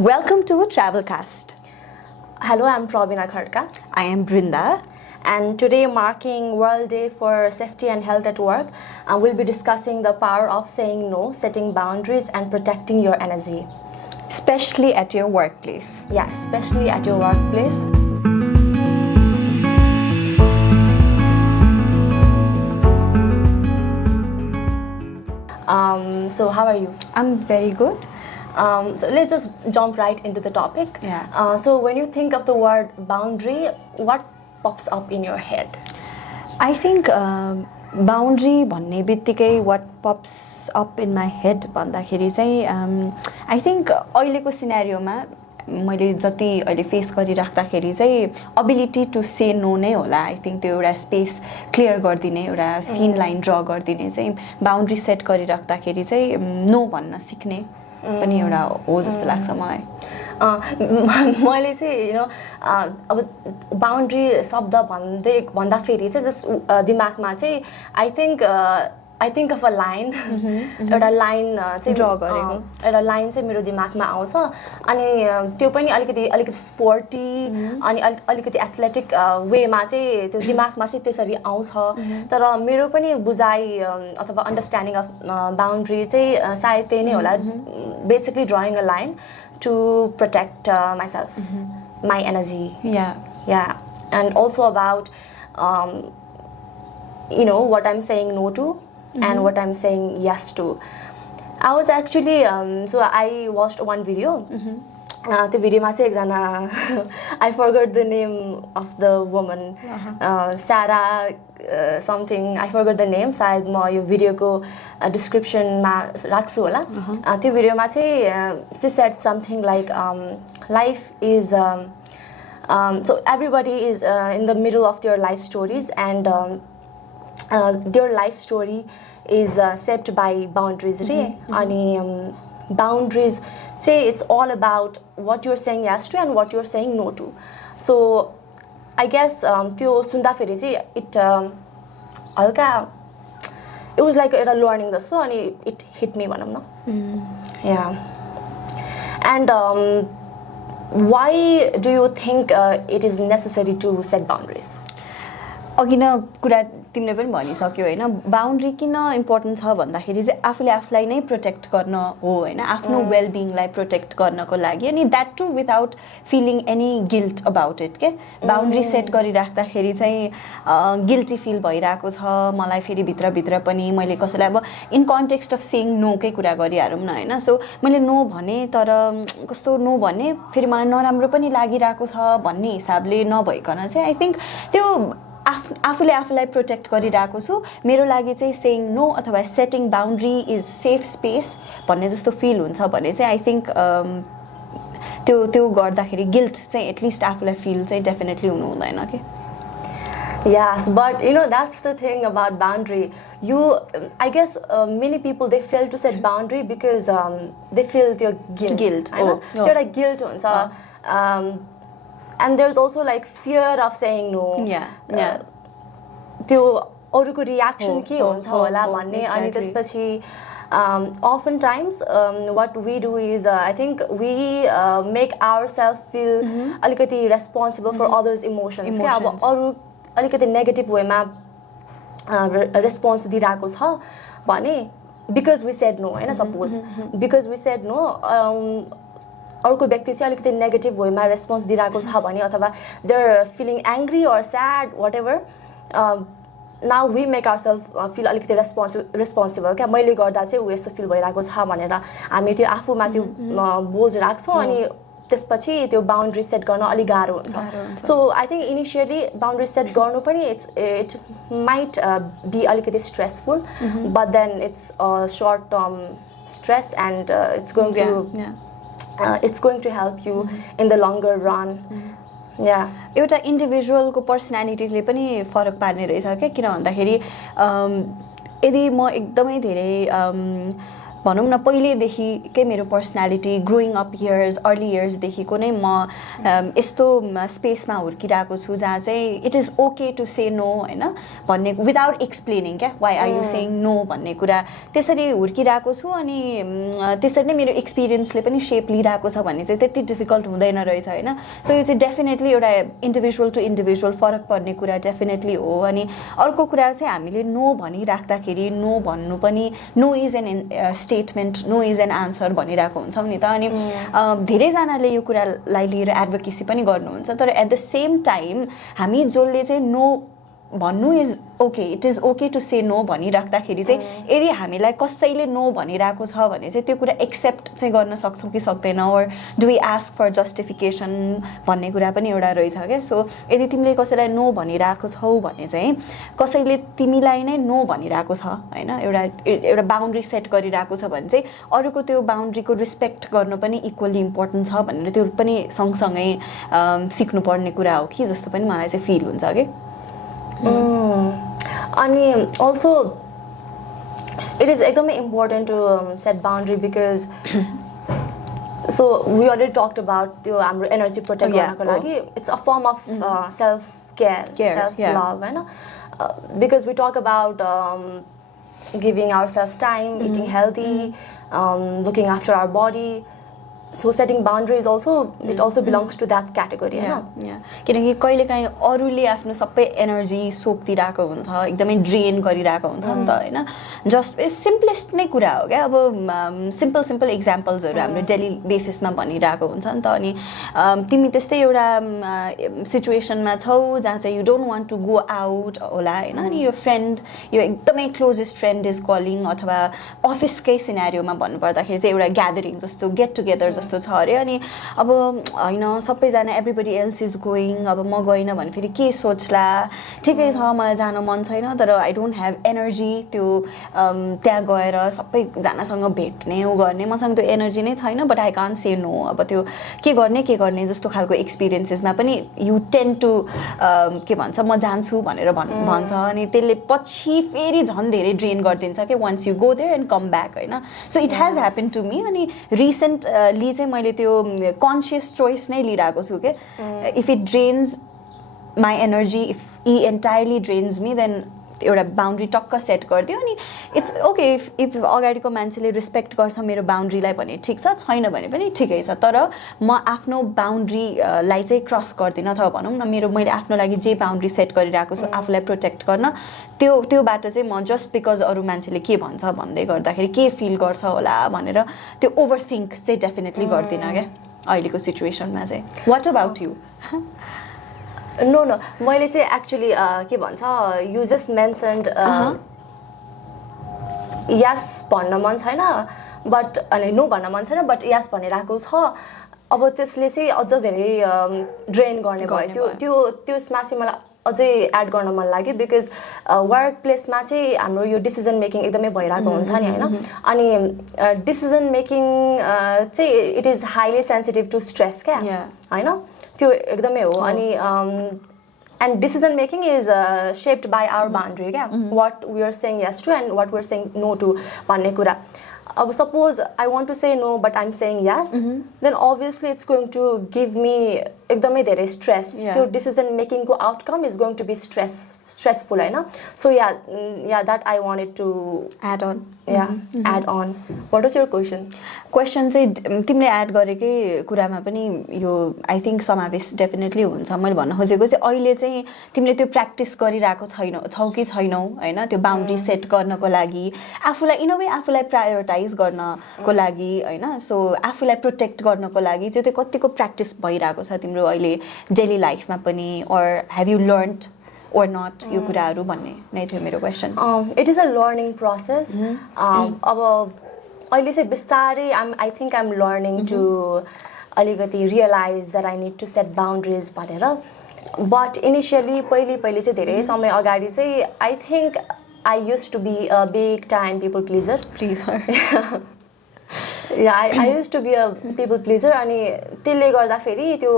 Welcome to TravelCAST. Hello, I'm Prabina Khadka. I am Brinda. And today, marking World Day for Safety and Health at Work, we'll be discussing the power of saying no, setting boundaries, and protecting your energy. Especially at your workplace. Yeah, especially at your workplace. So how are you? I'm very good. So let's just jump right into the topic. Yeah. So when you think of the word boundary, what pops up in your head? I think boundary भन्ने बित्तिकै what pops up in my head भन्दाखेरि चाहिँ I think अहिलेको सिनेरियोमा मैले जति अहिले face गरिराख्दाखेरि चाहिँ ability to say no नै होला. I think त्यो एउटा स्पेस क्लियर गरिदिने एउटा थिन लाइन ड्र गरिदिने चाहिँ बाउन्ड्री सेट गरिराख्दाखेरि चाहिँ नो भन्न सिक्ने पनि एउटा हो जस्तो लाग्छ मलाई. मैले चाहिँ अब बाउन्ड्री शब्द भन्दाखेरि चाहिँ जस दिमागमा चाहिँ I think of a line एउटा लाइन चाहिँ ड्र गरेको एउटा लाइन चाहिँ मेरो दिमागमा आउँछ अनि त्यो पनि अलिकति स्पोर्टी अनि अलिकति एथलेटिक वेमा चाहिँ त्यो दिमागमा चाहिँ त्यसरी आउँछ तर मेरो पनि बुझाइ अथवा अन्डरस्ट्यान्डिङ अफ बाउन्ड्री चाहिँ सायद त्यही नै होला basically drawing a line to protect myself, my energy. Yeah. And also about, what I'm saying no to and what I'm saying yes to. I was actually, so I watched one video. The video ma चाहिँ एकजना I forgot the name of the woman. Sarah something, I forgot the name. सायद म यो भिडियोको डिस्क्रिप्सनमा राख्छु होला. त्यो भिडियोमा चाहिँ she said something like life is so everybody is in the middle of their life stories and their life story is shaped by boundaries अनि boundaries say it's all about what you're saying yes to and what you're saying no to. So I guess त्यो सुन्दाखेरि चाहिँ it हल्का it was like a learning जस्तो अनि it hit me भनौँ न. Yeah. And why do you think it is necessary to set boundaries? अघि न कुरा तिमीले पनि भनिसक्यो हैन बाउन्ड्री किन इम्पोर्टेन्ट छ भन्दाखेरि चाहिँ आफूले आफूलाई नै प्रोटेक्ट गर्न हो हैन आफ्नो वेल बिइङलाई प्रोटेक्ट गर्नको लागि अनि that to without feeling any guilt about it के बाउन्ड्री सेट गरिराख्दाखेरि चाहिँ गिल्टी फिल भइरहेको छ मलाई फेरि भित्र पनि मैले कसैलाई अब in context of saying no कै कुरा गरिहारौँ न हैन सो मैले नो भने तर कस्तो नो भने फेरि मलाई नराम्रो पनि लागिरहेको छ भन्ने हिसाबले नभइकन चाहिँ आई थिंक त्यो आफूले आफूलाई प्रोटेक्ट गरिरहेको छु मेरो लागि चाहिँ सेइङ नो अथवा setting boundary is safe space भन्ने जस्तो फिल हुन्छ भने चाहिँ आई थिंक त्यो गर्दाखेरि गिल्ट चाहिँ एटलिस्ट आफूलाई फिल चाहिँ डेफिनेटली हुनु हुँदैन के. Yes, but that's the thing about boundary. I guess many people they fail to set boundary because they feel their guilt. Their guilt हुन्छ. And there's also like fear of saying no. Yeah. त्यो अरूको reaction के हुन्छ होला भन्ने अनि त्यसपछि oftentimes what we do is I think we make ourselves feel अलिकति responsible for others' emotions. के अब अरू अलिकति नेगेटिभ वेमा रेस्पोन्स दिइरहेको छ भने because we said no हैन suppose because we said no अर्को व्यक्ति चाहिँ अलिकति नेगेटिभ वेमा रेस्पोन्स दिइरहेको छ भने अथवा there feeling angry or sad whatever now we make ourselves feel अलिकति रेस्पोन्सिबल क्या मैले गर्दा चाहिँ ऊ यस्तो फिल भइरहेको छ भनेर हामी त्यो आफूमा त्यो बोझ राख्छौँ अनि त्यसपछि त्यो बाउन्ड्री सेट गर्न अलिक गाह्रो हुन्छ. So I think initially boundary set गर्नु पनि इट माइट बी अलिकति stressful but then it's short term stress and it's going to help you in the longer run. Yeah. एउटा इन्डिभिजुअलको पर्सनालिटीले पनि फरक पार्ने रहेछ क्या किन भन्दाखेरि यदि म एकदमै धेरै भनौँ न पहिलेदेखिकै मेरो personality growing up years early इयर्सदेखिको नै म यस्तो स्पेसमा हुर्किरहेको छु जहाँ चाहिँ it is okay to say no होइन भन्ने विदाउट एक्सप्लेनिङ क्या why are you saying no भन्ने कुरा त्यसरी हुर्किरहेको छु अनि त्यसरी नै मेरो एक्सपिरियन्सले पनि सेप लिइरहेको छ भने चाहिँ त्यति डिफिकल्ट हुँदैन रहेछ होइन सो यो चाहिँ डेफिनेटली एउटा इन्डिभिजुअल टु इन्डिभिजुअल फरक पर्ने कुरा डेफिनेटली हो अनि अर्को कुरा चाहिँ हामीले नो भनिराख्दाखेरि नो भन्नु पनि no is an statement no is an answer भनिरहेको हुन्छौँ नि त अनि धेरैजनाले यो कुरालाई लिएर एडभोकेसी पनि गर्नुहुन्छ तर एट द सेम टाइम हामी जसले चाहिँ नो भन्नु is okay it is okay to say no भनिराख्दाखेरि चाहिँ यदि हामीलाई कसैले नो भनिरहेको छ भने चाहिँ त्यो कुरा एक्सेप्ट चाहिँ गर्न सक्छौँ कि सक्दैन or do we ask for justification भन्ने कुरा पनि एउटा रहेछ क्या सो यदि तिमीले कसैलाई नो भनिरहेको छौ भने चाहिँ कसैले तिमीलाई नै नो भनिरहेको छ होइन एउटा बााउन्ड्री सेट गरिरहेको छ भने चाहिँ अरूको त्यो बााउन्ड्रीको रिस्पेक्ट गर्नु पनि इक्वली इम्पोर्टेन्ट छ भनेर त्यो पनि सँगसँगै सिक्नुपर्ने कुरा हो कि जस्तो पनि मलाई चाहिँ फिल हुन्छ कि अनि also it is एकदमै important to set boundary because so we already talked about त्यो हाम्रो energy protect गर्नको लागि it's a form of self care self love हैन because we talk about giving ourselves time eating healthy looking after our body so setting boundaries also it also belongs to that category हैन किनकि कहिलेकाहीँ अरूले आफ्नो सबै energy सोक्दिरहेको हुन्छ एकदमै drain गरिरहेको हुन्छ नि त हैन जस्ट सिम्पलेस्ट नै कुरा हो क्या अब सिम्पल एक्जाम्पल्सहरू हाम्रो डेली बेसिसमा भनिरहेको हुन्छ नि त अनि तिमी त्यस्तै एउटा सिचुएसनमा छौ जहाँ चाहिँ you don't want to go out होला हैन अनि यो फ्रेन्ड यो एकदमै क्लोजेस्ट फ्रेन्ड इज कलिङ अथवा अफिसकै सिनारियोमा भन्नुपर्दाखेरि चाहिँ एउटा ग्यादरिङ जस्तो गेट टुगेदर जस्तो छ अरे अनि अब हैन सबैजना एभ्रीबडी एल्स इज गोइङ अब म गइनँ भने फेरि के सोच्ला ठिकै छ मलाई जान मन छैन तर आई डोन्ट ह्याभ एनर्जी त्यो त्यहाँ गएर सबैजनासँग भेट्ने उ गर्ने मसँग त्यो एनर्जी नै छैन but I can't say no अब त्यो के गर्ने जस्तो खालको एक्सपिरियन्सेसमा पनि यु टेन टु के भन्छ म जान्छु भनेर भन्छ अनि त्यसले पछि फेरि झन् धेरै ड्रेन गरिदिन्छ कि once you go there and come back होइन so it has happen to me अनि रिसेन्टली चाहिँ मैले त्यो कन्सियस चोइस नै लिइरहेको छु के if it drains my energy if it entirely drains me then एउटा बााउन्ड्री टक्क सेट गरिदियो अनि इट्स ओके इफ अगाडिको मान्छेले रिस्पेक्ट गर्छ मेरो बााउन्ड्रीलाई भने ठिक छ छैन भने पनि ठिकै छ तर म आफ्नो बााउन्ड्रीलाई चाहिँ क्रस गर्दिनँ अथवा भनौँ न मैले आफ्नो लागि जे बााउन्ड्री सेट गरिरहेको छु आफूलाई प्रोटेक्ट गर्न त्योबाट चाहिँ म जस्ट बिकज अरू मान्छेले के भन्छ भन्दै गर्दाखेरि के फिल गर्छ होला भनेर त्यो ओभरथिङ्क चाहिँ डेफिनेटली गर्दिनँ क्या अहिलेको सिचुएसनमा चाहिँ वाट अबाउट यु No, मैले चाहिँ एक्चुअली के भन्छ यु जस्ट मेन्सन्ड यस भन्न मन छैन बट अनि नो भन्न मन छैन बट यस भनिरहेको छ अब त्यसले चाहिँ अझ धेरै ड्रेन गर्ने भयो त्यसमा चाहिँ मलाई अझै एड गर्न मन लाग्यो बिकज वर्क प्लेसमा चाहिँ हाम्रो यो डिसिजन मेकिङ एकदमै भइरहेको हुन्छ नि होइन अनि डिसिजन मेकिङ चाहिँ it is highly sensitive to stress क्या होइन त्यो एकदमै हो अनि and decision making is shaped by our boundary क्या what we are saying yes to and what we are saying no to भन्ने कुरा अब suppose I want to say no but I am saying yes then obviously it's going to give me एकदमै धेरै stress त्यो decision मेकिङको outcome is going to be stressful होइन so yeah that I wanted to add on add on what was your question चाहिँ तिमीले add गरेकै कुरामा पनि यो आई थिङ्क समावेश डेफिनेटली हुन्छ मैले भन्न खोजेको चाहिँ अहिले चाहिँ तिमीले त्यो प्र्याक्टिस गरिरहेको छौ कि छैनौ होइन त्यो बााउन्ड्री सेट गर्नको लागि आफूलाई इन अ वे आफूलाई प्रायोरिटाइज गर्नको लागि होइन सो आफूलाई प्रोटेक्ट गर्नको लागि चाहिँ त्यो कतिको प्र्याक्टिस भइरहेको छ तिम्रो अहिले डेली लाइफमा पनि or have you learned or not यो कुराहरू भन्ने नै थियो मेरो question it is a learning process अब अहिले चाहिँ बिस्तारै I think I am learning to अलिकति realize that I need to set boundaries भनेर बट इनिसियली पहिले चाहिँ धेरै समय अगाडि चाहिँ I think I used to be a big time people pleaser I used to be a people pleaser अनि त्यसले गर्दाखेरि त्यो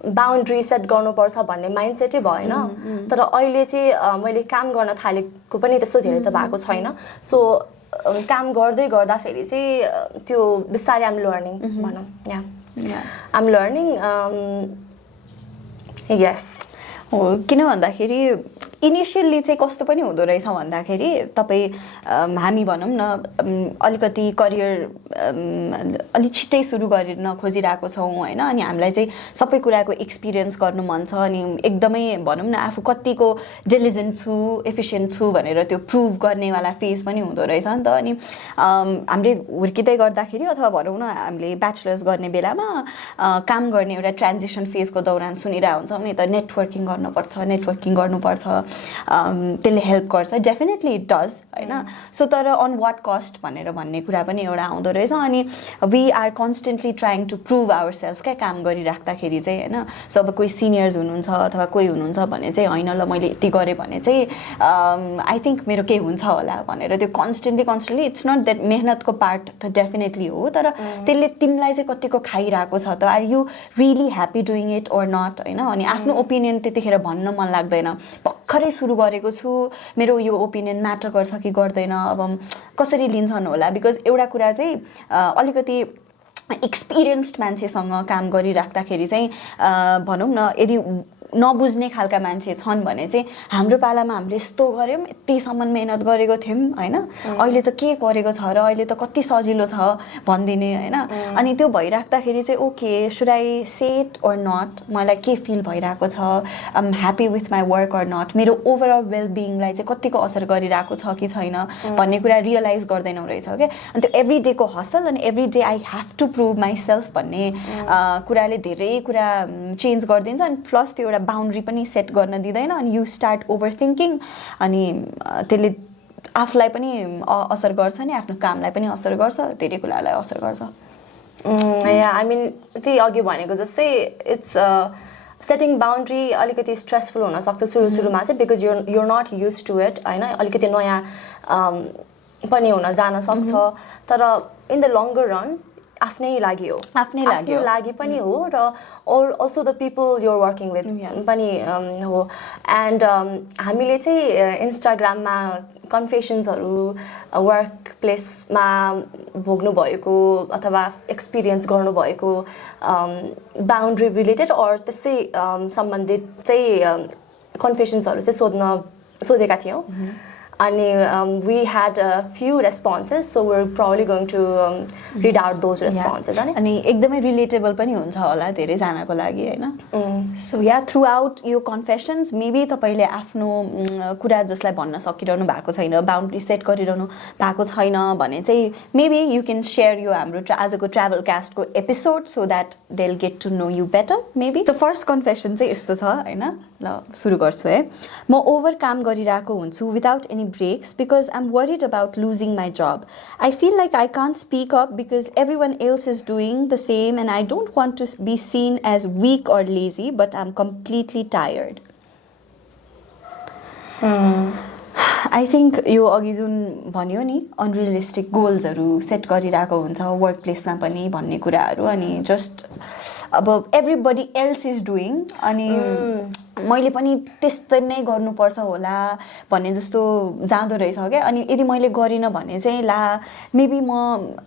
बााउन्ड्री सेट गर्नुपर्छ भन्ने माइन्डसेटै भएन तर अहिले चाहिँ मैले काम गर्न थालेको पनि त्यस्तो धेरै त भएको छैन सो काम गर्दै गर्दाखेरि चाहिँ त्यो बिस्तारै आम लर्निङ भनौँ आम लर्निङ यस हो किन भन्दाखेरि इनिसियल्ली चाहिँ कस्तो पनि हुँदो रहेछ भन्दाखेरि तपाईँ हामी भनौँ न अलिकति करियर अलिक छिट्टै सुरु गर्न खोजिरहेको छौँ होइन अनि हामीलाई चाहिँ सबै कुराको एक्सपिरियन्स गर्नु मन छ अनि एकदमै भनौँ न आफू कतिको डिलिजेन्ट छु एफिसियन्ट छु भनेर त्यो प्रुभ गर्नेवाला फेज पनि हुँदो रहेछ नि त अनि हामीले हुर्किँदै गर्दाखेरि अथवा भनौँ न हामीले ब्याचलर्स गर्ने बेलामा काम गर्ने एउटा ट्रान्जिसन फेजको दौरान सुनिरहेको हुन्छौँ नि त नेटवर्किङ गर्नुपर्छ त्यसले हेल्प गर्छ डेफिनेटली इट डज होइन सो तर अन वाट कस्ट भनेर भन्ने कुरा पनि एउटा आउँदो रहेछ अनि we are constantly trying to prove ourself क्या काम गरिराख्दाखेरि चाहिँ होइन सो अब कोही सिनियर्स हुनुहुन्छ अथवा कोही हुनुहुन्छ भने चाहिँ होइन ल मैले यति गरेँ भने चाहिँ आई थिङ्क मेरो केही हुन्छ होला भनेर त्यो कन्सटेन्टली इट्स नट द्याट मेहनतको पार्ट त डेफिनेटली हो तर त्यसले तिमीलाई चाहिँ कतिको खाइरहेको छ त are you really happy doing it or not होइन अनि आफ्नो ओपिनियन त्यतिखेर भन्न मन लाग्दैन भर्खरै सुरु गरेको छु मेरो यो ओपिनियन म्याटर गर्छ कि गर्दैन अब कसरी लिन्छन् होला बिकज एउटा कुरा चाहिँ अलिकति एक्सपिरियन्स्ड मान्छेसँग काम गरिराख्दाखेरि चाहिँ भनौँ न यदि नबुझ्ने खालका मान्छे छन् भने चाहिँ हाम्रो पालामा हामीले यस्तो गऱ्यौँ यतिसम्म मेहनत गरेको थियौँ होइन अहिले त के गरेको छ र अहिले त कति सजिलो छ भनिदिने होइन अनि त्यो भइराख्दाखेरि चाहिँ okay should I say it or not मलाई के फिल भइरहेको छ I am happy with my work or not मेरो ओभरअल वेलबिङलाई चाहिँ कतिको असर गरिरहेको छ कि छैन भन्ने कुरा रियलाइज गर्दैनौँ रहेछ क्या अनि त्यो एभ्री डेको हसल अनि every day I have to prove myself भन्ने कुराले धेरै कुरा चेन्ज गरिदिन्छ अनि प्लस त्यो एउटा बााउन्ड्री पनि सेट गर्न दिँदैन अनि यु स्टार्ट ओभर थिङ्किङ अनि त्यसले आफूलाई पनि असर गर्छ नि आफ्नो कामलाई पनि असर गर्छ धेरै कुरालाई असर गर्छ आई मिन त्यही अघि भनेको जस्तै इट्स सेटिङ बााउन्ड्री अलिकति स्ट्रेसफुल हुनसक्छ सुरुमा चाहिँ because you're not used to it होइन अलिकति नयाँ पनि हुन जान सक्छ तर इन द लङ्गर रन आफ्नै लागि हो आफ्नै लागि पनि हो र also the people you're working with पनि हो एन्ड हामीले चाहिँ इन्स्टाग्राममा कन्फेसन्सहरू वर्क प्लेसमा भोग्नुभएको अथवा एक्सपिरियन्स गर्नुभएको बााउन्ड्री रिलेटेड अर त्यस्तै सम्बन्धित चाहिँ कन्फेसन्सहरू चाहिँ सोधेका थियौँ अनि we had a few responses so we're probably going to read out those responses अनि एकदमै रिलेटेबल पनि हुन्छ होला धेरैजनाको लागि होइन सो या थ्रु आउट यो कन्फेसन्स मेबी तपाईँले आफ्नो कुरा जसलाई भन्न सकिरहनु भएको छैन बााउन्ड्री सेट गरिरहनु भएको छैन भने चाहिँ मेबी यु क्यान सेयर यो हाम्रो आजको ट्राभल कास्टको episode so that they will get to know you better maybe the first confession चाहिँ यस्तो छ होइन ल सुरु गर्छु है म ओभर काम गरिरहेको हुन्छु without any breaks because I'm worried about losing my job. I feel like I can't speak up because everyone else is doing the same and I don't want to be seen as weak or lazy, but I'm completely tired. I think यो अघि जुन भन्यो नि unrealistic गोल्सहरू set गरिरहेको हुन्छ work प्लेसमा पनि भन्ने कुराहरू अनि जस्ट अब एभ्रिबडी एल्स इज डुइङ अनि मैले पनि त्यस्तै नै गर्नुपर्छ होला भन्ने जस्तो जाँदो रहेछ क्या अनि यदि मैले गरिनँ भने चाहिँ ला मेबी म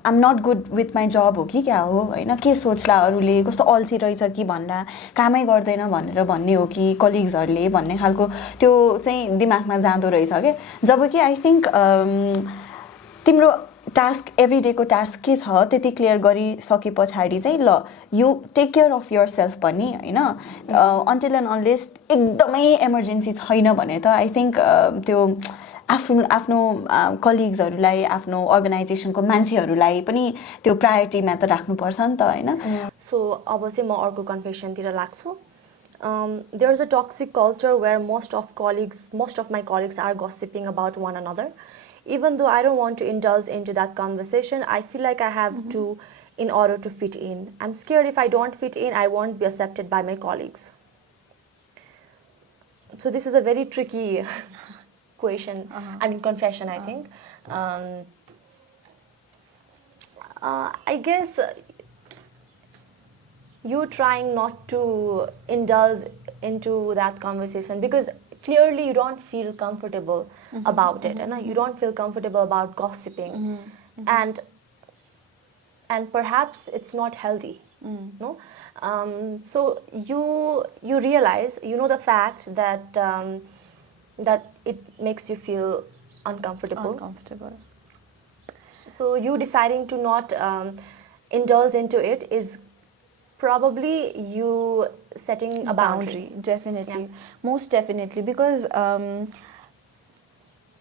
I'm not good with my job हो कि क्या हो होइन के सोच्ला अरूले कस्तो अल्छी रहेछ कि भन्दा कामै गर्दैन भनेर भन्ने हो कि कलिग्सहरूले भन्ने खालको त्यो चाहिँ दिमागमा जाँदो रहेछ क्या जब कि आई थिङ्क तिम्रो टास्क एभ्री डेको टास्क के छ त्यति क्लियर गरिसके पछाडि चाहिँ ल you take care of yourself पनि होइन अन्टिल एन्ड अनलेस एकदमै इमर्जेन्सी छैन भने त आई थिङ्क त्यो आफ्नो कलिग्सहरूलाई आफ्नो अर्गनाइजेसनको मान्छेहरूलाई पनि त्यो प्रायोरिटीमा त राख्नुपर्छ नि त होइन सो अब चाहिँ म अर्को कन्फेसनतिर लाग्छु there is a toxic culture where most of my colleagues are gossiping about one another. Even though I don't want to indulge into that conversation, I feel like I have to in order to fit in. I'm scared if I don't fit in, I won't be accepted by my colleagues. So this is a very tricky question. I mean confession, I think. I guess you trying not to indulge into that conversation because clearly you don't feel comfortable about it, and you don't feel comfortable about gossiping, and perhaps it's not healthy, no. So you realize, the fact that that it makes you feel uncomfortable. So you deciding to not indulge into it is probably you setting a boundary. Definitely, most definitely, because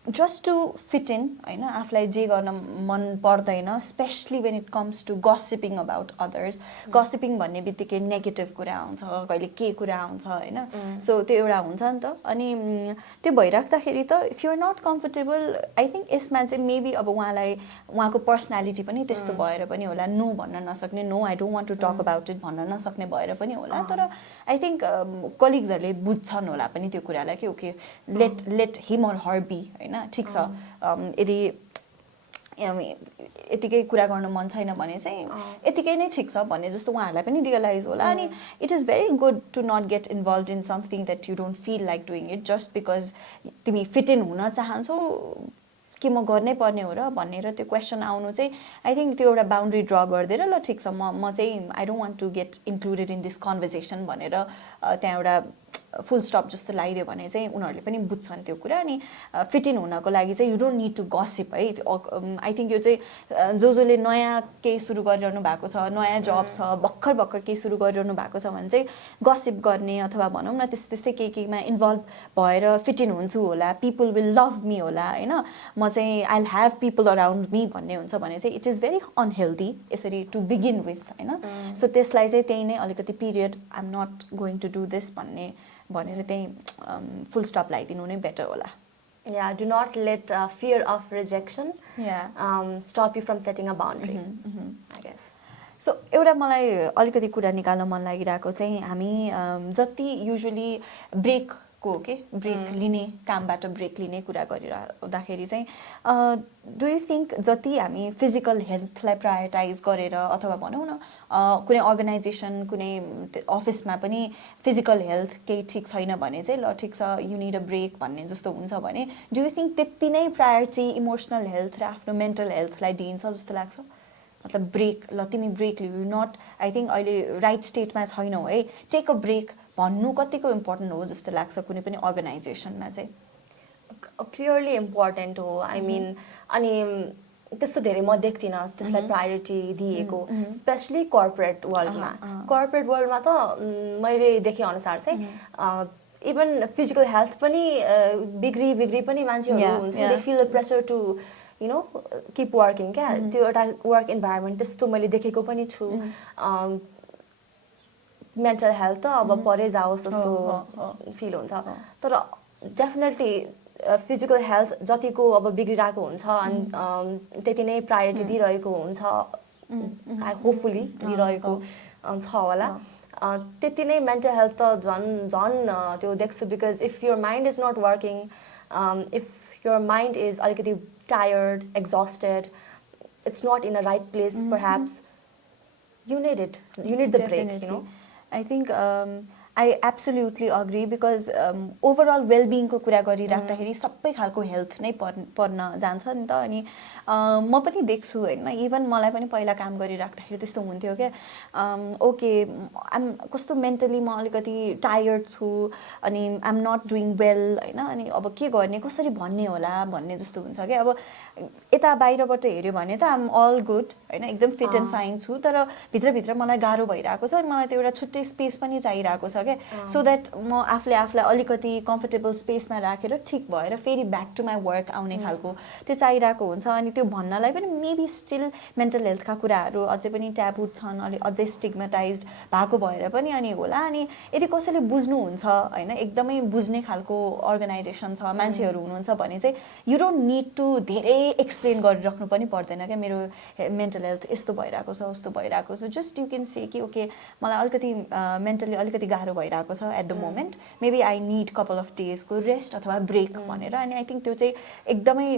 just to fit in, हैन, आफुलाई जे गर्न मन पर्दैन, specially when it comes to gossiping about others. Gossiping भन्ने बित्तिकै negative कुरा आउँछ, कहिले के कुरा आउँछ, हैन. सो त्यो एउटा हुन्छ नि त. अनि त्यो भइराख्दाखेरि त if you are not comfortable, I think यसमा चाहिँ मेबी अब उहाँको पर्सनालिटी पनि त्यस्तो भएर पनि होला, नो भन्न नसक्ने, no I don't want to talk about it भन्न नसक्ने भएर पनि होला. तर आई थिंक कलिग्सहरूले बुझ्छन् होला पनि त्यो कुरालाई कि ओके लेट हिम और हर बी, हैन, ठीक छ. यदि यतिकै कुरा गर्न मन छैन भने चाहिँ यतिकै नै ठीक छ भन्ने जस्तो उहाँहरूलाई पनि रियलाइज होला. अनि it is very good to not get involve in something that you don't feel like doing it just because तिमी फिट इन हुन चाहन्छौ कि म गर्नै पर्ने हो र भनेर त्यो क्वेसन आउनु चाहिँ आई थिंक त्यो एउटा बााउन्ड्री ड्र गरिदिएर ल ठिक छ म चाहिँ I don't want to get included in this conversation भनेर त्यहाँ एउटा फुल स्टप जस्तो लगाइदियो भने चाहिँ उनीहरूले पनि बुझ्छन् त्यो कुरा. अनि फिट इन हुनको लागि चाहिँ you don't need to gossip है. आई थिंक यो चाहिँ जसले नयाँ केही सुरु गरिरहनु भएको छ, नयाँ जब छ, भर्खर केही सुरु गरिरहनु भएको छ भने चाहिँ गसिप गर्ने अथवा भनौँ न त्यस्तै केहीमा इन्भल्भ भएर फिट इन हुन्छु होला, पिपल विल लभ मी होला, हैन, म चाहिँ I will have people around me भन्ने हुन्छ भने चाहिँ इट इज भेरी अनहेल्दी यसरी टु बिगिन विथ, हैन. सो त्यसलाई चाहिँ त्यही नै अलिकति period I am not going to do this भनेर त्यही फुल स्टप लगाइदिनु नै बेटर होला. Yeah, do not let fear of rejection stop you from setting a boundary, I guess. So एउटा मलाई अलिकति कुरा निकाल्न मन लागिरहेको चाहिँ हामी जति युजुअली ब्रेक लिने, कामबाट ब्रेक लिने कुरा गरिरहँदाखेरि चाहिँ डु यु थिङ्क जति हामी फिजिकल हेल्थलाई प्रायोरिटाइज गरेर अथवा भनौँ न कुनै अर्गनाइजेसन कुनै अफिसमा पनि फिजिकल हेल्थ केही ठिक छैन भने चाहिँ ल ठिक छ यु निड अ ब्रेक भन्ने जस्तो हुन्छ भने डु यु थिङ्क त्यति नै प्रायोरिटी इमोसनल हेल्थ र आफ्नो मेन्टल हेल्थलाई दिइन्छ जस्तो लाग्छ? मतलब ब्रेक, ल तिमी ब्रेक लिऊ, नट आई थिङ्क अहिले राइट स्टेटमा छैनौ है, टेक अ ब्रेक भन्नु कतिको इम्पोर्टेन्ट हो जस्तो लाग्छ कुनै पनि अर्गनाइजेसनमा चाहिँ? क्लियरली इम्पोर्टेन्ट हो. आई मिन अनि त्यस्तो धेरै म देख्दिनँ त्यसलाई प्रायोरिटी दिएको, स्पेसली कर्पोरेट वर्ल्डमा. कर्पोरेट वर्ल्डमा त मैले देखेअनुसार चाहिँ इभन फिजिकल हेल्थ पनि बिग्री पनि मान्छेहरू हुन्छ, they feel the pressure to keep working क्या. त्यो एउटा वर्क इन्भाइरोमेन्ट त्यस्तो मैले देखेको पनि छु. मेन्टल हेल्थ त अब परै जाओस् जस्तो फिल हुन्छ. तर डेफिनेटली फिजिकल हेल्थ जतिको अब बिग्रिरहेको हुन्छ अनि त्यति नै प्रायोरिटी दिइरहेको हुन्छ, होपफुली दिइरहेको छ होला. त्यति नै मेन्टल हेल्थ त झन् त्यो देख्छु. Because if your mind is not working, if your mind is अलिकति tired, exhausted, it's not in a right place, perhaps you need it, you need the Definitely. break, I think I absolutely agree because overall well-being को कुरा गरिराख्दाखेरि सबै खालको health नै पर्न जान्छ नि त. अनि म पनि देख्छु हैन, इभन मलाई पनि पहिला काम गरिराख्दाखेरि त्यस्तो हुन्थ्यो क्या. ओके कस्तो मेन्टली म अलिकति टायर्ड छु अनि I am not doing well, हैन, अनि अब के गर्ने कसरी भन्ने होला भन्ने जस्तो हुन्छ क्या. अब यता बाहिरबाट हेऱ्यो भने त आइ एम अल गुड, हैन, एकदम फिट एन्ड फाइन छु, तर भित्रभित्र मलाई गाह्रो भइरहेको छ अनि मलाई त्यो एउटा छुट्टै स्पेस पनि चाहिरहेको छ क्या. सो द्याट म आफूलाई अलिकति कम्फर्टेबल स्पेसमा राखेर ठिक भएर फेरि ब्याक टु माई वर्क आउने खालको त्यो चाहिरहेको हुन्छ. अनि त्यो भन्नलाई पनि मेबी स्टिल मेन्टल हेल्थका कुराहरू अझै पनि ट्याबु छन्, अझै स्टिग्मेटाइज्ड भएको भएर पनि अनि होला. अनि यदि कसैले बुझ्नुहुन्छ हैन, एकदमै बुझ्ने खालको अर्गनाइजेसन छ, मान्छेहरू हुनुहुन्छ भने चाहिँ यु डोन्ट निड टु धेरै एक्सप्लेन गरिराख्नु पनि पर्दैन क्या. मेरो मेन्टल हेल्थ यस्तो भइरहेको छ उस्तो भइरहेको छ, जस्ट यु क्यान से कि ओके मलाई अलिकति मेन्टली अलिकति गाह्रो भइरहेको छ at the moment, maybe I need couple of डेजको रेस्ट अथवा ब्रेक भनेर. अनि आई थिङ्क त्यो चाहिँ एकदमै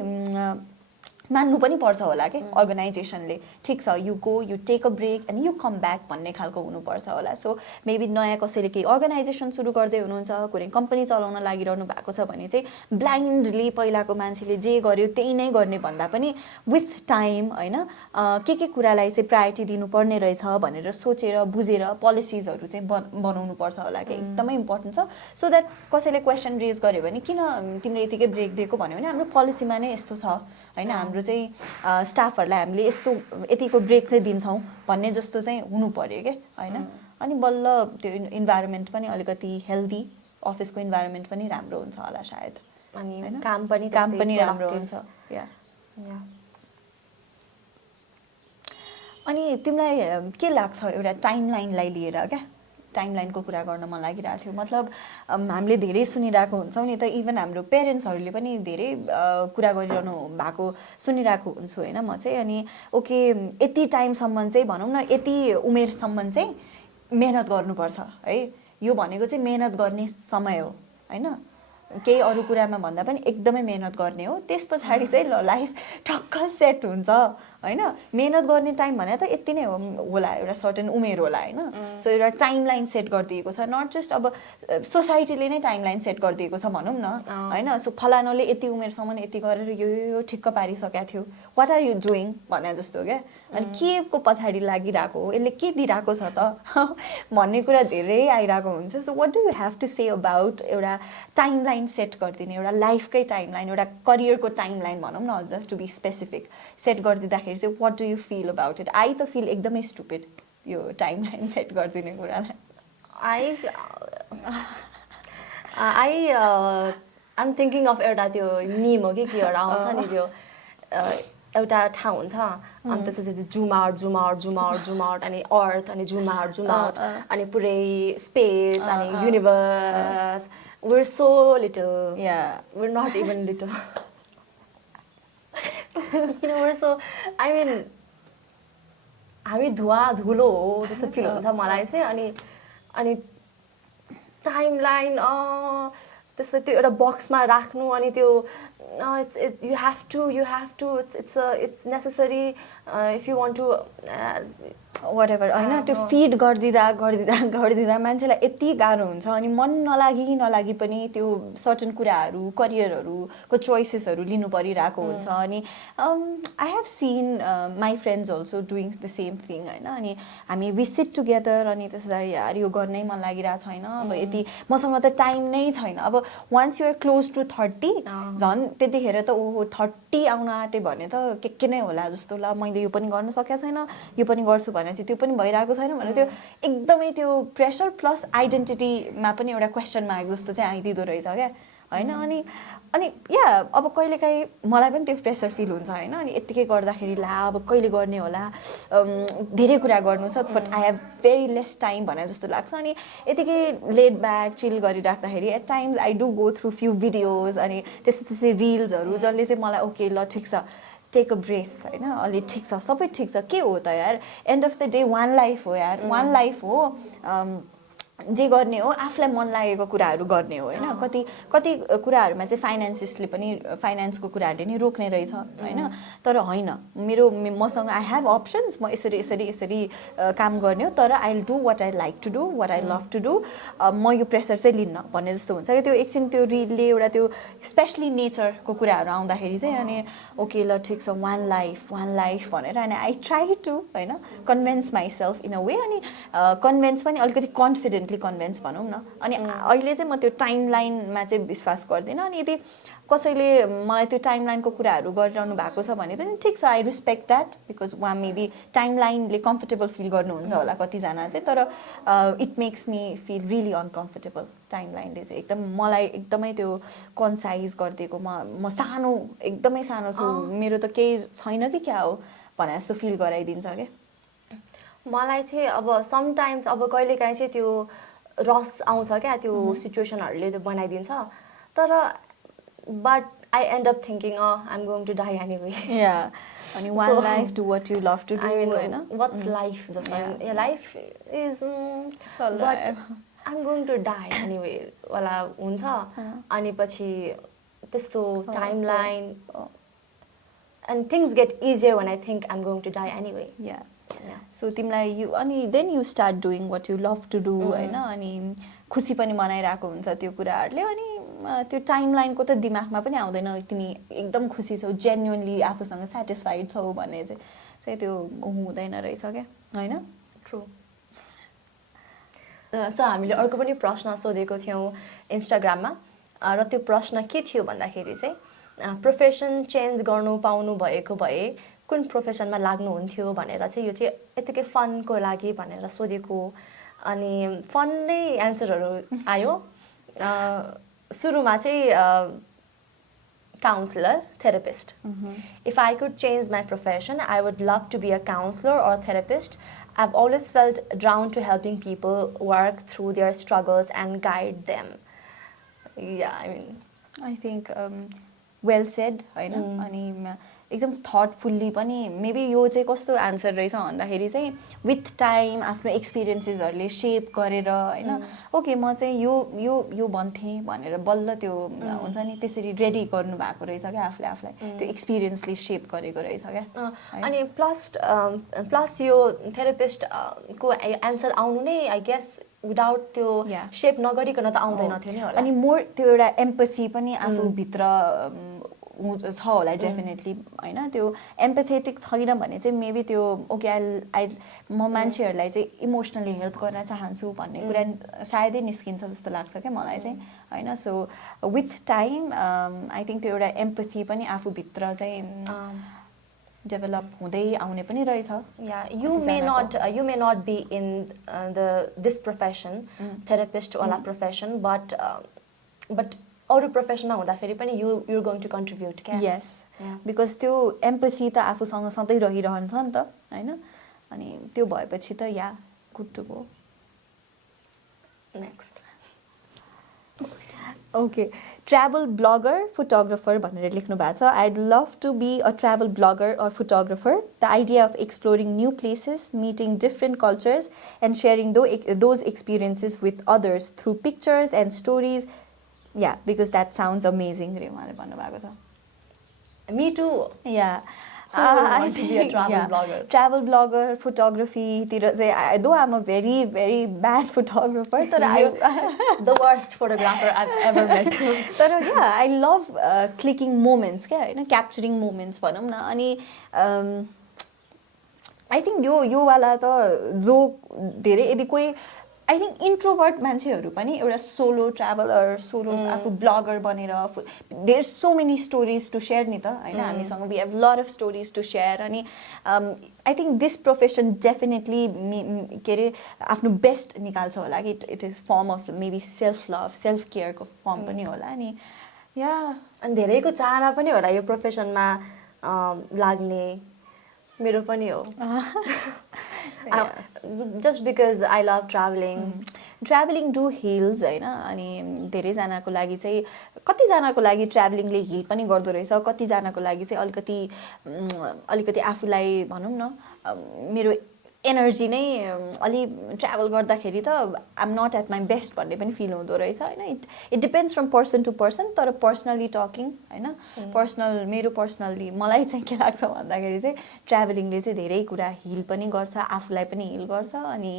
मान्नु पनि पर्छ होला के अर्गनाइजेसनले ठिक छ you go you take a break and you come back भन्ने खालको हुनुपर्छ होला सो मेबी नयाँ कसैले केही अर्गनाइजेसन सुरु गर्दै हुनुहुन्छ कुनै कम्पनी चलाउन लागिरहनु भएको छ भने चाहिँ ब्लाइन्डली पहिलाको मान्छेले जे गर्यो त्यही नै गर्ने भन्दा पनि विथ टाइम होइन के कुरालाई चाहिँ प्रायोरिटी दिनुपर्ने रहेछ भनेर सोचेर बुझेर पोलिसिजहरू चाहिँ बनाउनु पर्छ होला कि एकदमै इम्पोर्टेन्ट छ सो द्याट कसैले क्वेसन रेज गर्यो भने किन तिमीले यतिकै ब्रेक दिएको भन्यो भने हाम्रो पोलिसीमा नै यस्तो छ होइन हाम्रो चाहिँ स्टाफहरूलाई हामीले यस्तो यतिको ब्रेक चाहिँ दिन्छौँ भन्ने जस्तो चाहिँ हुनु पर्यो क्या होइन अनि बल्ल त्यो इन्भाइरोमेन्ट पनि अलिकति हेल्दी अफिसको इन्भाइरोमेन्ट पनि राम्रो हुन्छ होला सायद अनि काम पनि राम्रो हुन्छ या अनि तिमीलाई के लाग्छ एउटा टाइमलाइनलाई लिएर क्या टाइमलाइनको कुरा गर्न मन लागिरहेको थियो मतलब हामीले धेरै सुनिरहेको हुन्छौँ नि त इभन हाम्रो पेरेन्ट्सहरूले पनि धेरै कुरा गरिरहनु भएको सुनिरहेको हुन्छु होइन म चाहिँ अनि ओके यति टाइमसम्म चाहिँ भनौँ न यति उमेरसम्म चाहिँ मेहनत गर्नुपर्छ है यो भनेको चाहिँ मेहनत गर्ने समय हो होइन केही अरू कुरामा भन्दा पनि एकदमै मेहनत गर्ने हो त्यस पछाडि चाहिँ ल लाइफ ठक्क सेट हुन्छ होइन मेहनत गर्ने टाइम भने त यति नै होला एउटा सर्टेन उमेर होला होइन सो एउटा टाइमलाइन सेट गरिदिएको छ नट जस्ट अब सोसाइटीले नै टाइमलाइन सेट गरिदिएको छ भनौँ न होइन सो फलानोले यति उमेरसम्म यति गरेर यो ठिक्क पारिसकेको थियो वाट आर यु डुइङ भने जस्तो क्या अनि के को पछाडि लागिरहेको हो यसले के दिइरहेको छ त भन्ने कुरा धेरै आइरहेको हुन्छ so what do you have to say about एउटा टाइमलाइन सेट गरिदिने एउटा लाइफकै टाइमलाइन एउटा करियरको टाइमलाइन भनौँ न अझ टु बी स्पेसिफिक सेट गरिदिँदाखेरि चाहिँ what do you feel about it I त फिल एकदमै स्टुपिड यो टाइमलाइन सेट गरिदिने कुरालाई आइएम थिङ्किङ अफ एउटा त्यो मिम हो कि एउटा आउँछ नि त्यो एउटा ठाउँ हुन्छ अनि त्यसपछि जुम आउट अनि अर्थ अनि जुम आउट अनि पुरै स्पेस अनि universe we're so little we're not even little we're so I mean हामी धुलो हो जस्तो फिल हुन्छ मलाई चाहिँ अनि टाइमलाइन त्यस्तो त्यो एउटा बक्समा राख्नु अनि त्यो you have to it's necessary if you want to whatever होइन त्यो फिड गरिदिँदा मान्छेलाई यति गाह्रो हुन्छ अनि मन नलागी पनि त्यो सर्टेन कुराहरू करियरहरूको चोइसेसहरू लिनु परिरहेको हुन्छ अनि I have seen my friends also doing the same thing होइन अनि हामी वी सिट टुगेदर अनि त्यसरी यार यो गर्नै मन लागिरहेको छैन अब यति मसँग त टाइम नै छैन अब वान्स युआर क्लोज टु 30 झन् त्यतिखेर त ओहो 30 आउन आँटे भने त के नै होला जस्तो ल मैले यो पनि गर्न सकेको छैन यो पनि गर्छु भने त्यो पनि भइरहेको छैन भने त्यो एकदमै त्यो प्रेसर प्लस आइडेन्टिटीमा पनि एउटा क्वेसन मार्क जस्तो चाहिँ आइदिँदो रहेछ क्या होइन अनि या अब कहिलेकाहीँ मलाई पनि त्यो प्रेसर फिल हुन्छ होइन अनि यत्तिकै गर्दाखेरि ला अब कहिले गर्ने होला धेरै कुरा गर्नु छ but I have very less time भने जस्तो लाग्छ अनि यतिकै लेट ब्याक चिल गरिराख्दाखेरि at times I do go through few videos अनि त्यस्तै रिल्सहरू जसले चाहिँ मलाई ओके ल ठिक छ टेक अ ब्रेथ होइन अलि ठिक छ सबै ठिक छ के हो त यार and of the day one life हो यार वान लाइफ हो जे गर्ने हो आफूलाई मन लागेको कुराहरू गर्ने हो होइन कति कुराहरूमा चाहिँ फाइनेन्सको कुराहरूले नि रोक्ने रहेछ होइन तर होइन मसँग आई हेभ अप्सन्स म यसरी काम गर्ने हो तर I will do what I like to do what I love to do म यो प्रेसर चाहिँ लिन्न भन्ने जस्तो हुन्छ कि त्यो एकछिन त्यो रिलले एउटा त्यो स्पेसली नेचरको कुराहरू आउँदाखेरि चाहिँ अनि ओके ल ठिक छ वान लाइफ भनेर अनि आई ट्राई टु होइन convince myself in a way अनि कन्भिन्स पनि अलिकति कन्फिडेन्ट कन्भिन्स भनौँ न अनि अहिले चाहिँ म त्यो टाइमलाइनमा चाहिँ विश्वास गर्दिनँ अनि यदि कसैले मलाई त्यो टाइमलाइनको कुराहरू गरिरहनु भएको छ भने पनि ठिक छ आई रिस्पेक्ट द्याट बिकज उहाँ मेबी टाइमलाइनले कम्फर्टेबल फिल गर्नुहुन्छ होला कतिजना चाहिँ तर it makes me feel really uncomfortable टाइमलाइनले चाहिँ मलाई एकदमै त्यो कन्साइज गरिदिएको म सानो एकदमै सानो छु मेरो त केही छैन कि क्या हो भने जस्तो फिल गराइदिन्छ क्या मलाई चाहिँ अब समटाइम्स अब कहिलेकाहीँ चाहिँ त्यो रस आउँछ क्या त्यो सिचुएसनहरूले त्यो बनाइदिन्छ तर but I end up thinking I'm going to die anyway अनि one life do what you love to do होइन वाट्स लाइफ जस्तो life is but I'm going to die anyway वाला हुन्छ अनि पछि त्यस्तो timeline and things get easier when I think I'm going to die anyway. Yeah. Yeah. So तिमीलाई you अनि then you start doing what you love to do हैन अनि खुसी पनि मनाइरहेको हुन्छ त्यो कुराहरुले अनि त्यो टाइमलाइनको त दिमागमा पनि आउँदैन तिमी एकदम खुसी छौ जेन्युइनली आफूसँग स्याटिस्फाइड छौ भन्ने चाहिँ त्यो हुँदैन रहेछ के हैन ट्रु सो हामीले अर्को पनि प्रश्न सोधेको थियौं इन्स्टाग्राममा र त्यो प्रश्न के थियो भन्दाखेरि चाहिँ प्रोफेसन चेन्ज गर्नु पाउनु भएको भए कुन प्रोफेसनमा लाग्नु हुन्थ्यो भनेर चाहिँ यो चाहिँ यतिकै फनको लागि भनेर सोधेको अनि फन नै एन्सरहरु आयो सुरुमा चाहिँ counselor, therapist. If I could change my profession, I would love to be a counselor or therapist. I've always felt drawn to helping people work through their struggles and guide them. Yeah, I mean, I think well said, हैन अनि एकदम थटफुल्ली पनि maybe यो चाहिँ कस्तो answer रहेछ भन्दाखेरि चाहिँ विथ टाइम आफ्नो एक्सपिरियन्सेसहरुले शेप गरेर हैन ओके म चाहिँ यो भन्थे भनेर बल्ल त्यो हुन्छ नि त्यसरी रेडी गर्नु भएको रहेछ के आफूलाई त्यो एक्सपिरियन्सले शेप गरेको रहेछ के अनि प्लस यो थेरापिस्ट को आन्सर आउनु नै आई गेस विदाउट त्यो शेप नगरिकन त आउँदैन थियो नि होला अनि मोर त्यो एउटा एम्पथी पनि आफू भित्र छ होला डेफिनेटली हैन त्यो एम्पथेटिक छैन भने चाहिँ मेबी त्यो ओके आई म मान्छेहरुलाई चाहिँ इमोसनली हेल्प गर्न चाहन्छु भन्ने कुरा सायदै निस्किन्छ जस्तो लाग्छ के मलाई चाहिँ हैन so with time I think त्यो एउटा एम्पथी पनि आफू भित्र चाहिँ डेभलप हुँदै आउने पनि रहेछ या you may not be in this profession therapist वाला profession but अरु प्रोफेसनमा हुँदा फेरि पनि you're going to contribute क्या yes because त्यो एम्पथी त आफूसँग सधैँ रहिरहन्छ नि त हैन अनि त्यो भएपछि त yeah good to go next okay travel blogger photographer भनेर लेख्नु भएको छ I'd love to be a travel blogger or photographer. The idea of exploring new places, meeting different cultures and sharing those experiences with others through pictures and stories. Yeah, because that sounds amazing. Me too. Yeah. I want to be a travel blogger. Travel blogger, photography. Though I'm a very, very bad photographer, the worst photographer I've ever met. But yeah, I love clicking moments, capturing moments. I think यो वाला त जो धेरै यदि कोही I think introvert मान्छेहरु पनि एउटा solo traveler, solo आफू blogger बनेर there's so many stories to share नि त हैन हामीसँग we have lot of stories to share अनि I think this profession definitely के रे आफ्नो best निकाल्छ होला कि it is form of maybe self love self care को form पनि होला अनि yeah अनि धेरैको चाहना पनि होला यो प्रोफेसनमा लाग्ने मेरो पनि हो just because I love traveling. Traveling do heals हैन अनि धेरै जनाको लागि चाहिँ कति जनाको लागि ट्राभलिङले हिल पनि गर्दो रहेछ कति जनाको लागि चाहिँ अलिकति आफूलाई भनौं न मेरो एनर्जी नै अलि ट्राभल गर्दाखेरि त I'm not at my best भन्ने पनि फिल हुँदो रहेछ हैन it depends from person to person तर पर्सनली टकिङ हैन मेरो पर्सनली मलाई चाहिँ के लाग्छ भन्दाखेरि चाहिँ ट्राभलिङले चाहिँ धेरै कुरा हिल पनि गर्छ आफूलाई पनि हिल गर्छ अनि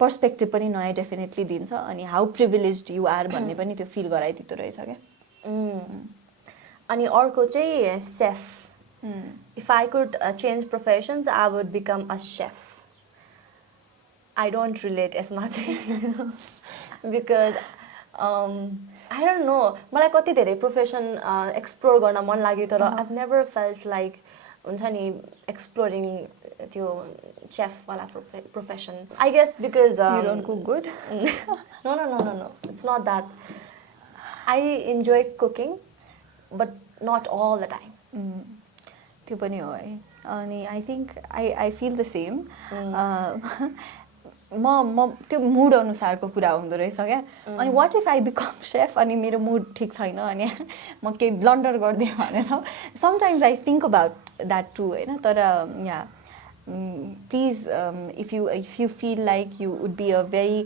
पर्सपेक्टिभ पनि नयाँ डेफिनेटली दिन्छ अनि हाउ प्रिभिलेज्ड यु आर भन्ने पनि त्यो फिल गराइदिँदो रहेछ के अनि अर्को चाहिँ safe If I could change professions, I would become a chef. I don't relate as much because I don't know. मलाई कति धेरै प्रोफेसन एक्सप्लोर गर्न मन लाग्यो तर I've never felt like हुन्छ नि exploring त्यो chef वाला profession. I guess because you don't cook good. No. It's not that. I enjoy cooking, but not all the time. त्यो पनि हो है अनि I think I feel the same म त्यो मुड अनुसारको कुरा हुँदो रहेछ क्या अनि what if I become chef अनि मेरो मुड ठीक छैन अनि म के ब्लन्डर गर्दिए भने त sometimes I think about that too हैन तर yeah please if you feel like you would be a very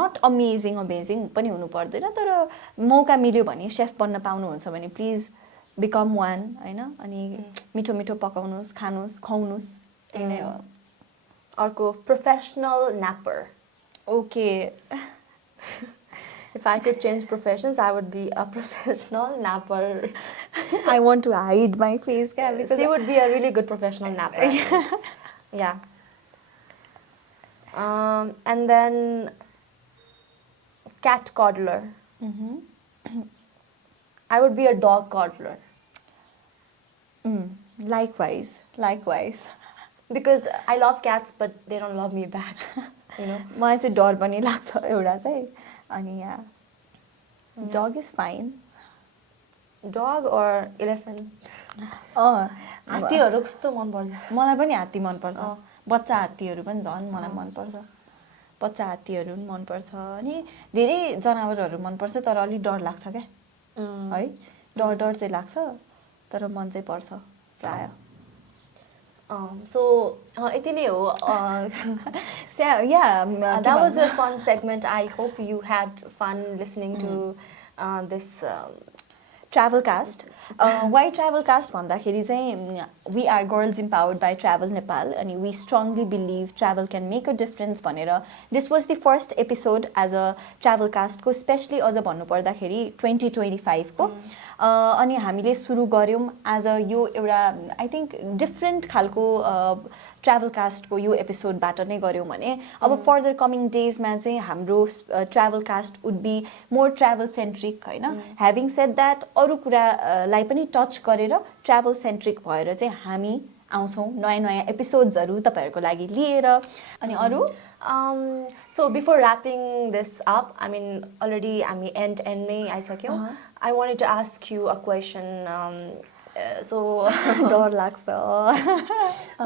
not amazing पनि हुनु पर्दैन तर मौका मिल्यो भने शेफ बन्न पाउनुहुन्छ भने प्लिज बिकम वान होइन अनि मिठो मिठो पकाउनुहोस् खानुहोस् खुवाउनुहोस् त्यही नै हो अर्को professional napper okay If I could change professions, I would be a professional napper. I want to hide my face because She would be a really good professional napper. I think. Yeah. And then cat coddler. I would be a dog coddler. Likewise. Because I love cats, but they don't love me back. You know. मलाई चाहिँ डर पनि लाग्छ एउटा चाहिँ अनि dog is fine. Dog or elephant? हात्तीहरू कस्तो मन पर्छ मलाई पनि हात्ती मन पर्छ बच्चा हात्तीहरू पनि झन् मलाई मन पर्छ बच्चा हात्तीहरू पनि मन पर्छ अनि धेरै जनावरहरू मन पर्छ तर अलि डर लाग्छ क्या है डर चाहिँ लाग्छ तर मन चाहिँ पर्छ प्राय So यति नै हो yeah that was a fun segment. I hope you had fun listening to this TravelCAST. Why TravelCAST भन्दाखेरि चाहिँ we are girls empowered by Travel Nepal and we strongly believe travel can make a difference भनेर this was the first episode as a TravelCAST को especially अझ भन्नु पर्दाखेरि 2025 को अनि हामीले सुरु गर्यौं as a यो एउटा I think different खालको TravelCAST को यो एपिसोडबाट नै गर्यौं भने अब फर्दर कमिङ डेजमा चाहिँ हाम्रो TravelCAST would be more travel centric हैन having said that अरु कुरालाई पनि टच गरेर ट्राभल सेन्ट्रिक भएर चाहिँ हामी आउँछौं नयाँ एपिसोड्सहरु तपाईहरुको लागि लिएर अनि अरु so before wrapping this up, I mean already हामी end नै आइसक्यौ. I wanted to ask you a question. So डर लाग्छ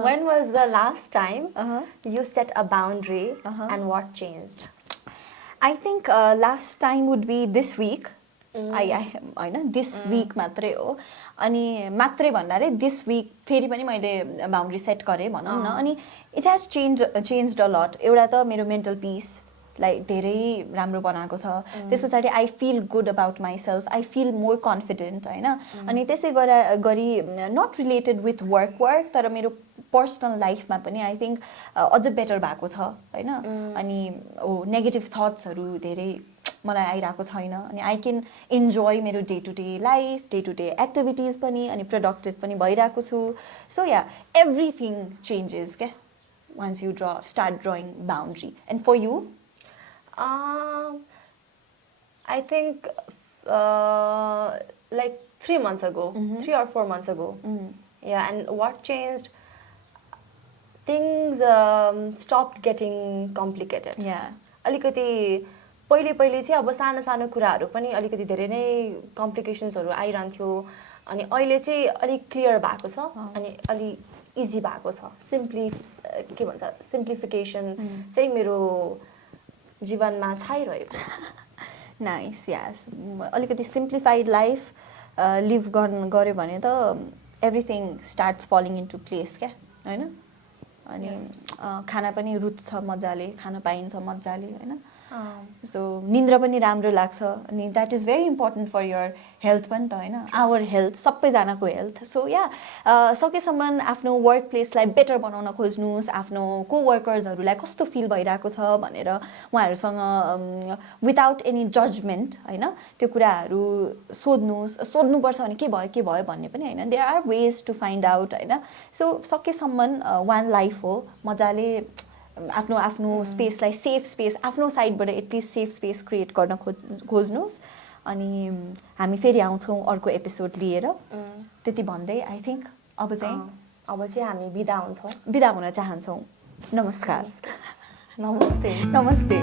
when was the last time you set a boundary and what changed? I think last time would be this week. I हैन this week मात्रै हो अनि मात्रै भन्नाले this week फेरि पनि मैले बाउन्ड्री सेट गरे भनौं न अनि it has changed a lot. एउटा त मेरो मेन्टल पीस लाई धेरै राम्रो बनाएको छ त्यसपछि I feel good about myself. I feel more confident हैन अनि त्यसै गरी not related with work तर मेरो पर्सनल लाइफमा पनि I think अझ बेटर भएको छ हैन अनि नेगेटिभ थट्सहरु धेरै मलाई आइराको छैन अनि I can enjoy मेरो day to day life day to day activities पनि अनि प्रोडक्टिभ पनि भइराको छु so yeah everything changes के once you start drawing boundary. And for you? I think like 3 months ago, 3 or 4 months ago. Yeah, and what changed? Things stopped getting complicated. Yeah. अलिकति पहिले चाहिँ अब सानो कुराहरु पनि अलिकति धेरै नै कम्प्लिकेशन्सहरु आइरन्थ्यो अनि अहिले चाहिँ अलि क्लियर भएको छ अनि अलि इजी भएको छ सिम्पली के भन्छ सिम्प्लिफिकेसन चाहिँ मेरो जीवनमा छाइरहेको छ नाइस यस अलिकति सिम्प्लिफाइड लाइफ लिभ गर्यो भने त everything starts falling into place क्या हैन अनि खाना पनि रुच्छ मजाले खान पाइन्छ मजाले हैन सो निन्द्रा पनि राम्रो लाग्छ अनि that is very important for your health पनि त हैन आवर हेल्थ सबैजनाको हेल्थ सो या सकेसम्म आफ्नो वर्क प्लेसलाई बेटर बनाउन खोज्नुस् आफ्नो कोवर्कर्सहरुलाई कस्तो फिल भइराको छ भनेर उहाँहरुसँग विदाउट एनी जजमेन्ट हैन त्यो कुराहरु सोध्नुपर्छ भने के भयो भन्ने पनि हैन there are ways to find out हैन सो सकेसम्म वान लाइफ हो मजाले आफ्नो स्पेसलाई सेफ स्पेस आफ्नो साइडबाट एटलिस्ट सेफ स्पेस क्रिएट गर्न खोज्नुस् अनि हामी फेरि आउँछौं अर्को एपिसोड लिएर त्यति भन्दै आई थिंक अब चाहिँ हामी बिदा हुन्छौं बिदा हुन चाहन्छौं नमस्कार नमस्ते नमस्ते